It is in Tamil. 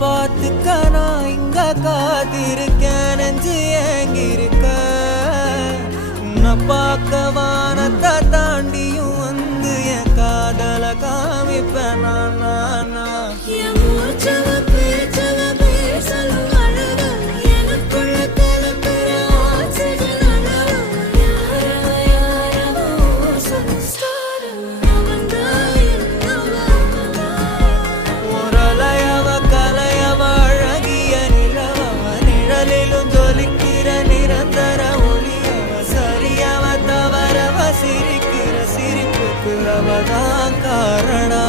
பார்த்துக்க நான் இங்க காத்திருக்கேன் நெஞ்சு ஏங்கிருக்க உன்னை பார்க்க வானத்தை தாண்டியும் வந்து என் காதல காமிப்பேன் நான் சிரிக்கிற சிரிப்புக்கு அவதான் காரணம்.